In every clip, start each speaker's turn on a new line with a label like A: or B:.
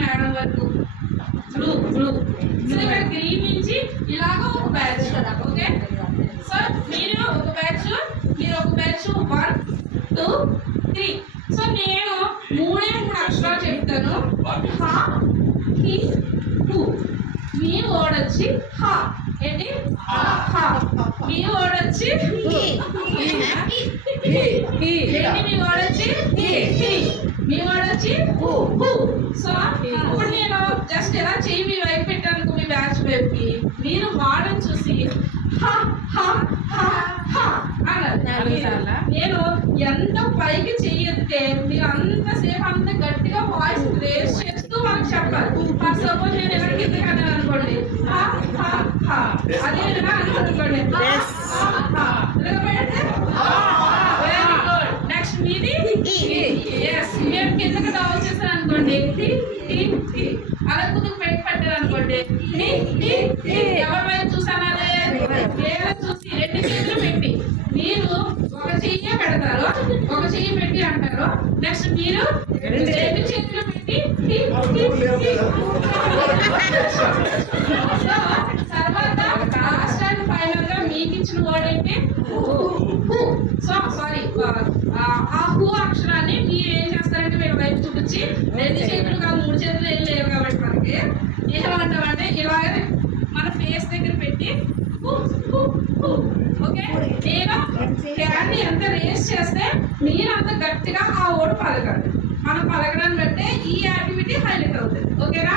A: Madam వరకు blue blue so ఇక్కడ green నుంచి ఇలాగ ఒక బ్యాచ్ ఓకే సో మీరు ఒక బ్యాచ్ మీరు ఒక batch one two three so నేను మూడే మూడు అక్షరాలు చెప్తాను హా హి హు మీ వర్డ్ వచ్చి హా ఏంటి హా మీ వర్డ్ వచ్చి హి. ఏంటి మీ వర్డ్ వచ్చి హి. హి. మీ వర్డ్ వచ్చి హు. హు. సో ఇప్పుడు నేను జస్ట్ ఇలా చెయ్యి మీ వైపు పెట్టాను మీ బ్యాచ్ వైపుకి మీరు వాడని చూసి హా హా హా హా అన్నారు. నేను ఎంత పైకి చెయ్యొద్దే మీరు అంతసేపు అంత గట్టిగా వాయిస్ రేస్ చేస్తూ మనకు చెప్పాలి. ఫర్ సపోజ్ నేను ఇలా కింద కన్నాను అనుకోండి హా హా హా అదే విధంగా అనుకోండి హా, హా, హా. ఇలాగ పెడితే వెరీ గుడ్ నెక్స్ట్ మేము ఎస్ నేను కిందకి డౌన్ చేశాను అనుకోండి అలా కుదురు పెట్టి పెట్టారు అనుకోండి ఎవరి వైపు చూసానా లేదా చూసి రెండు చేతులు పెట్టి మీరు ఒక చెయ్యి పెడతారు ఒక చెయ్యి పెట్టి అంటారు నెక్స్ట్ మీరు రెండు చేతులు పెట్టి ఆ హూ అక్షరాన్ని మీరు ఏం చేస్తారంటే మీరు వైపు చూపించి రెండు చేతులు కాదు మూడు చేతులు ఏం లేవు కాబట్టి మనకి ఏమంటామంటే ఇలాగే మన ఫేస్ దగ్గర పెట్టి ఓకే నేను ఎంత రేస్ చేస్తే మీరు అంత గట్టిగా ఆ ఓటు పలకండి. మనం పలకడాన్ని బట్టే ఈ యాక్టివిటీ హైలైట్ అవుతుంది. ఓకేనా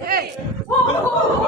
A: 哎，不不不。